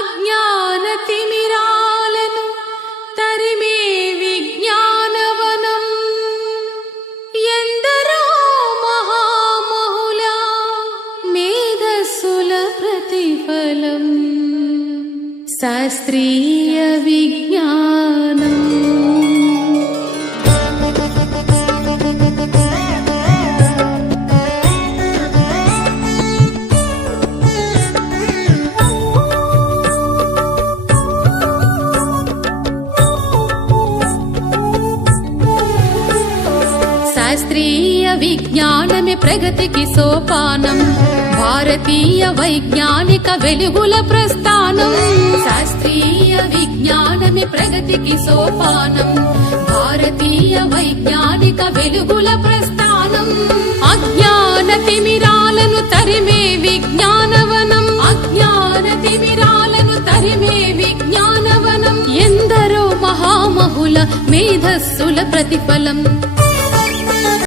అజ్ఞాన తిమిరాలను తరిమే విజ్ఞానవనం ఎందరో మహామహుల మేధస్సుల ప్రతిఫలం శాస్త్రీయ విజ్ఞానం. శాస్త్రీయ విజ్ఞానమే ప్రగతికి సోపానం, భారతీయ వైజ్ఞానిక వెలుగుల ప్రస్థానం. శాస్త్రీయ విజ్ఞానమే ప్రగతికి సోపానం, భారతీయ వైజ్ఞానిక వెలుగుల ప్రస్థానం. అజ్ఞాన తిమిరాలను తరిమే విజ్ఞానవనం, అజ్ఞాన తిమిరాలను తరిమే విజ్ఞానవనం ఎందరో మహామహుల మేధస్సుల ప్రతిఫలం.